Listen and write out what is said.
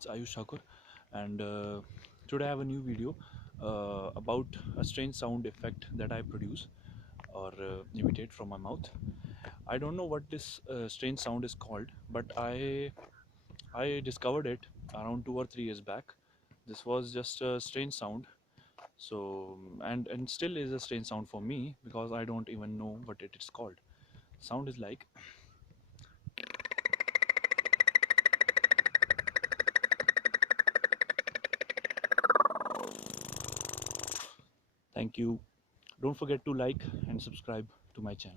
it's Ayush Thakur, and today I have a new video about a strange sound effect that I produce or imitate from my mouth. I don't know what this strange sound is called, but I discovered it around 2 or 3 years back. This was just a strange sound, so and still is a strange sound for me because I don't even know what it is called. Sound is like. Thank you. Don't forget to like and subscribe to my channel.